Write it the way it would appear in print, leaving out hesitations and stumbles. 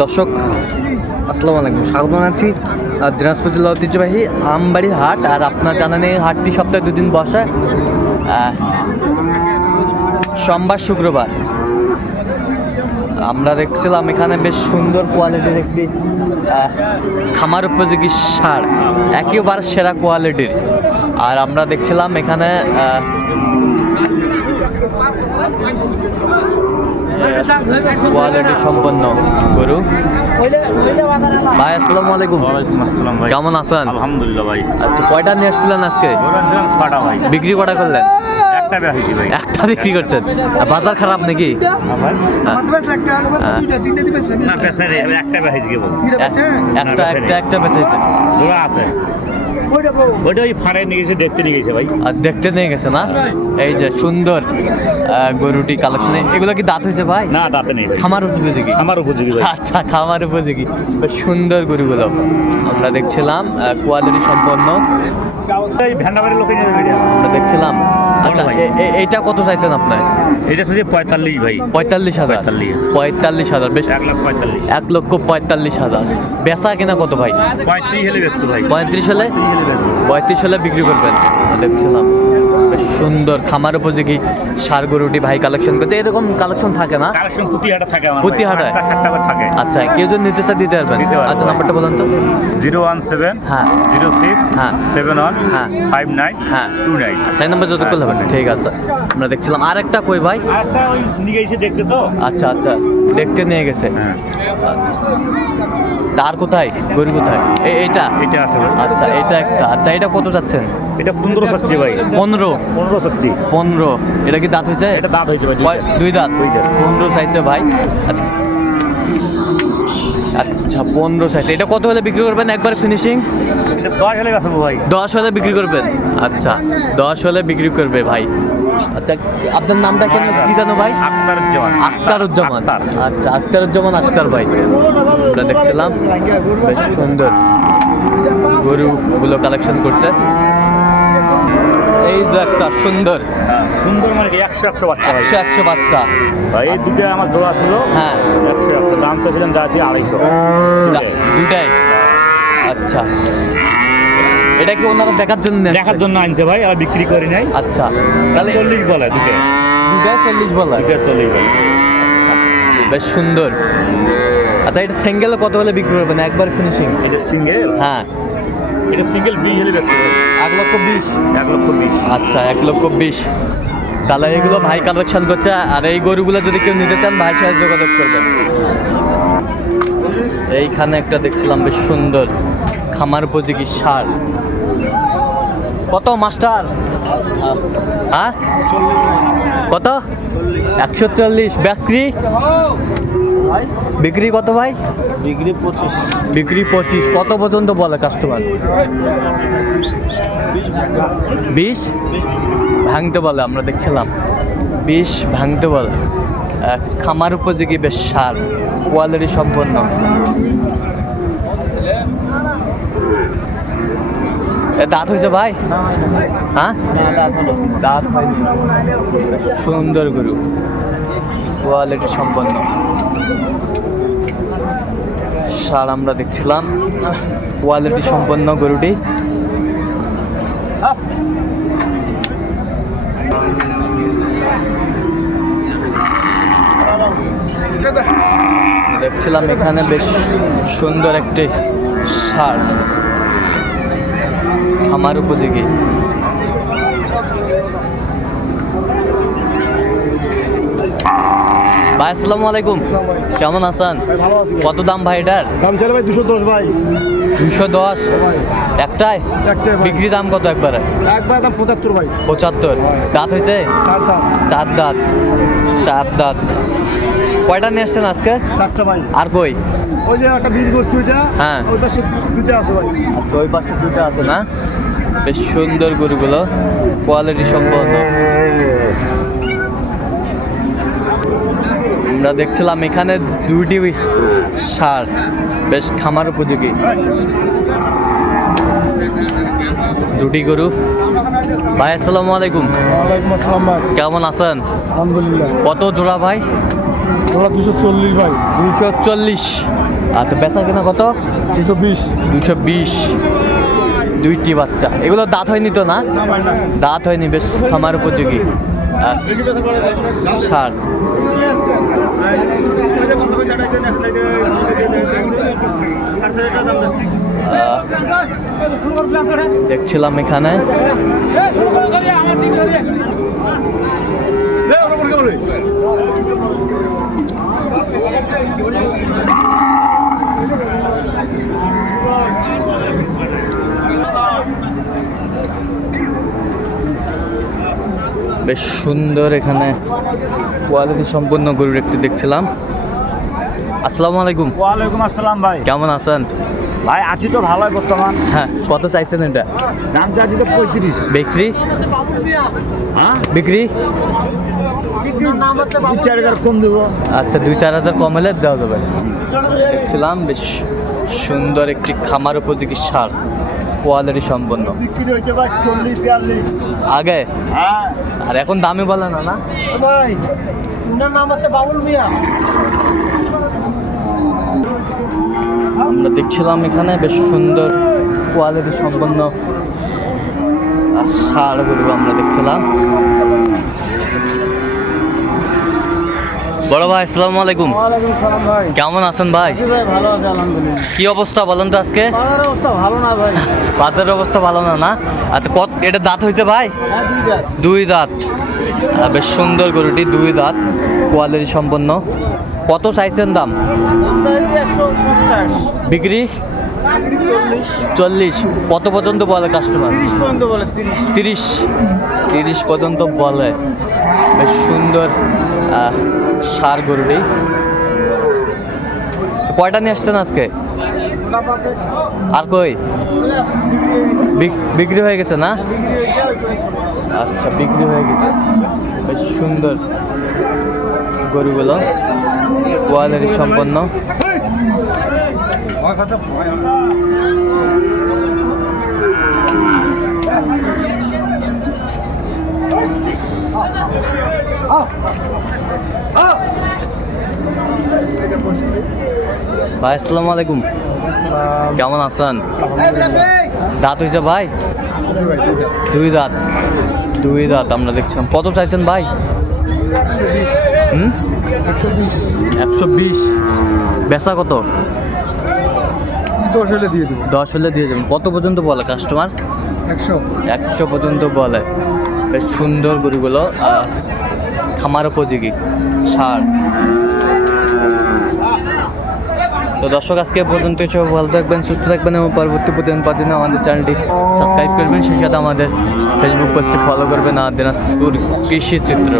দর্শক আসসালামু আলাইকুম, স্বাগত জানাচ্ছি দিনাজপুর জেলা ঐতিহ্যবাহী আমবাড়ি হাট। আর আপনার জানেন এই হাটটি সপ্তাহে দুদিন বসে, সোমবার শুক্রবার। আমরা দেখছিলাম এখানে বেশ সুন্দর কোয়ালিটির একটি খামার উপযোগী সার, একেবারে সেরা কোয়ালিটির। আর আমরা দেখছিলাম এখানে কোয়ালিটি সম্পন্ন গরু। ভাই আসসালামু আলাইকুম। আসসালাম ভাই, কেমন আছেন? আলহামদুলিল্লাহ ভাই। আচ্ছা, কয়টা নিয়ে আসছিলেন আজকে? ছটা ভাই। বিক্রি কটা করলেন? একটা বেশি ভাই। একটা বিক্রি করছেন? বাজার খারাপ নাকি? না বেশি রে, একটা বেশি গেব। একটা বেঁচেছে। জোড়া আছে। ওইটা ওই ফাড়ে নিয়ে গেছে, দেখতে নিয়ে গেছে ভাই। আর দেখতে নিয়ে গেছে না? এই যে সুন্দর গরুটি কালেকশন। এগুলো কি দাঁত হয়েছে ভাই? না দাঁতে নেই ভাই। খামার উপযোগী? আমার উপযোগী ভাই। আচ্ছা, খামার উপযোগী। বেশ সুন্দর গরুগুলো আমরা দেখছিলাম, কোয়ালিটি সম্পন্ন। এই ভেন্ডাবাড়ির লোকে নিয়ে যাবে। আমরা দেখছিলাম। আচ্ছা, এইটা কত চাইছেন আপনার? এটা হচ্ছে 45 ভাই। 45,000। 45,000, বেশ। 1,45,000। 1,45,000। বেচা কিনা কত ভাই? 35 হলে বেশি ভাই। 35 হলে? 35 হলে বিক্রি করবেন। দেখছিলাম বেশ সুন্দর খামার উপযোগী ষাঁড় গরুটি ভাই কালেকশন করতে। এরকম কালেকশন থাকে না? কালেকশন প্রতিহাটে থাকে আমার। প্রতিহাটায়? থাকে। আচ্ছা, কেউ যদি নিতে চায় দিতে পারবেন? আচ্ছা, নাম্বারটা বলেন তো। 017 হ্যাঁ 06 হ্যাঁ 71 হ্যাঁ 59 হ্যাঁ 29। আচ্ছা, এই নাম্বার যত করলে হবে। ঠিক আছে, আমরা দেখছিলাম আরেকটা কই ভাই? আরেকটা ওই নিয়ে গেছে দেখতে তো। আচ্ছা আচ্ছা, দেখতে নিয়ে গেছে। হ্যাঁ। তার কোথায়? গরু কোথায়? এইটা? এটা আছে ভাই। আচ্ছা, এটা একটা। আচ্ছা, এটা কত যাচ্ছেন? এটা 15 চাচ্ছি ভাই। 15? 15 চাচ্ছি। 15? এটা কি দাঁত হয়েছে? এটা দাঁত হয়েছে ভাই। দুই দাঁত? দুই দাঁত। 15 চাইছে ভাই। আচ্ছা আচ্ছা, 15 চাইছে। এটা কত হলে বিক্রি করবেন একবার ফিনিশিং? এটা 10 হলে গেছে ভাই। 10 হলে বিক্রি করবেন? আচ্ছা, 10 হলে বিক্রি করবে ভাই। আচ্ছা, আপনার নামটা কেন কি জানো ভাই? আখতারুজ্জামান। আখতারুজ্জামান। আখতার। আচ্ছা, আখতারুজ্জামান আখতার ভাই। আমরা দেখছিলাম বেশ সুন্দর গরুগুলো কালেকশন করছে। এই যে একটা সুন্দর সুন্দর মানে 100 বাচ্চা ভাই। 100 বাচ্চা ভাই এই দুটো আমার জোড়া ছিল। হ্যাঁ। 100 দাম চাইছিলাম যা দিয়ে 250। দুটাই? আচ্ছা, এটা কি ওনারা দেখার জন্য নিয়ে আসছে? দেখার জন্য আনছে ভাই, আর বিক্রি করি নাই। আচ্ছা, তাহলে 40 বলে দুটো। দুটাই 40 বলা? দুটো 40 বলে। বেশ সুন্দর। আচ্ছা, এটা সিঙ্গেল কত হলে বিক্রি করবেন একবার ফিনিশিং? এটা সিঙ্গেল? হ্যাঁ। এটা সিঙ্গেল 20 হলে বেশি। 1,20,000? 1,20,000। আচ্ছা, 1,20,000। তাহলে এগুলো ভাই কালেকশন করছে। আর এই গরুগুলো যদি কেউ নিতে চান ভাইয়ের সাথে যোগাযোগ করবেন। এইখানে একটা দেখছিলাম বেশ সুন্দর খামার উপযোগী ষাঁড়। কত মাস্টার? হ্যাঁ, কত? 140? বিক্রি কত ভাই? বিক্রি 25। কত পর্যন্ত বলে কাস্টমার? 20 ভাঙতে বলে। আমরা দেখছিলাম 20 ভাঙতে বলে। খামার উপযোগী বেশ সার, কোয়ালিটি সম্পন্ন। দাঁত হয়েছে ভাই? হ্যাঁ, দাঁত হয়নি। সুন্দর গরু, কোয়ালিটি সম্পন্ন সার আমরা দেখছিলাম। কোয়ালিটি সম্পন্ন গরুটি। দেখছিলাম এখানে বেশ সুন্দর একটি সার, খামার উপযোগী। ভাই আসসালামু আলাইকুম, কেমন আছেন? কত দাম ভাই এটার? দাম চাইলে ভাই 210 ভাই। 210? একটাই? বিক্রি দাম কত একবারে? একবার দাম 75 ভাই। 75? দাঁত হয়েছে? 4 দাঁত। 4 দাঁত? 4 দাঁত। কয়টা নিয়ে আসছেন আজকে? 4টা ভাই। আর কই? ওই যে একটা বীজ করছি ওইটা। হ্যাঁ, ওই পাশে দুটো আছে ভাই। আচ্ছা, ওই পাশে দুটো আছে না? বেশ সুন্দর গরুগুলো, কোয়ালিটি সম্পন্ন। আমরা দেখছিলাম এখানে দুইটি ষাঁড় বেশ খামার উপযোগী। দুটি গরু। ভাই আসসালামু আলাইকুম। ওয়ালাইকুম আসসালাম ভাই। কেমন আছেন? আলহামদুলিল্লাহ। কত জোড়া ভাই? ওরা 240 ভাই 240। আচ্ছা বেচা কেনা কত? 220। 220। দুইটি বাচ্চা, এগুলো দাঁত হয়নি তো না? দাঁত হয়নি, বেশ খামার উপযোগী ষাঁড়। দেখছিলাম এখানে বেশ সুন্দর, এখানে কোয়ালিটি সম্পন্ন গরুর একটি দেখছিলাম। আসসালামু আলাইকুম। ওয়ালাইকুম আসসালাম ভাই, কেমন আছেন? ভাই আছি তো ভালোই বর্তমান। হ্যাঁ, কত চাইছেন এটা? দাম চাচ্ছি তো 35। বিক্রি? হ্যাঁ বিক্রি 2-4 কম দেবো। আচ্ছা, 2-4 কম হলে দেওয়া যাবে। দেখছিলাম বেশ সুন্দর একটি খামার উপযোগী ষাঁড়, কোয়ালিটি সম্পন্ন। বিক্রি হয়েছে ভাই 40-42। আগে হ্যাঁ আর এখন দামই বলে না না ভাই, ওনার নাম হচ্ছে বাবুল মিয়া। আমরা দেখছিলাম এখানে বেশ সুন্দর কোয়ালিটি সম্পন্ন ষাঁড় গরু আমরা দেখছিলাম। বড় ভাই আসসালামু আলাইকুম। ওয়ালাইকুম সালাম ভাই। কেমন আছেন ভাই? জি ভাই, ভালো আছে আলহামদুলিল্লাহ। কি অবস্থা বলেন তো আজকে? বাজারের অবস্থা ভালো না ভাই। বাজারের অবস্থা ভালো না না? আচ্ছা, কত এটা দাঁত হয়েছে ভাই? হ্যাঁ 2 গাছ। 2 দাঁত। বেশ সুন্দর গরুটি, 2 দাঁত, কোয়ালিটি সম্পন্ন। কত চাইছেন দাম? 150। বিক্রি 40। কত পর্যন্ত বলে কাস্টমার? 30 পর্যন্ত বলে 30। 30 পর্যন্ত বলে। বেশ সুন্দর ষাঁড় গরুটি। তো কয়টা নিয়ে আসছেন আজকে? আর কই বিক্রি হয়ে গেছে না? আচ্ছা, বিক্রি হয়ে গেছে। বেশ সুন্দর গরুগুলো, কোয়ালিটি সম্পন্ন। ভাই আসসালামু আলাইকুম। কেমন আছেন? দাঁত হয়েছে ভাই? 2 দাঁত। 2 দাঁত আমরা দেখছিলাম। কত চাইছেন ভাই? 120। বেচা কত? 10 হলে দিয়ে দেবো। 10 হলে দিয়ে দেবেন। কত পর্যন্ত বলে কাস্টমার? 100 পর্যন্ত বলে। বেশ সুন্দর গরুগুলো, খামার উপযোগী ষাঁড়। তো দর্শক, আজকে পর্যন্ত সব ভালো থাকবেন, সুস্থ থাকবেন এবং পরবর্তী প্রতিদিন পাওয়ার জন্য আমাদের চ্যানেলটি সাবস্ক্রাইব করবেন, সেই সাথে আমাদের ফেসবুক পেজটি ফলো করবেন। আর দিনাজপুর কৃষি চিত্র।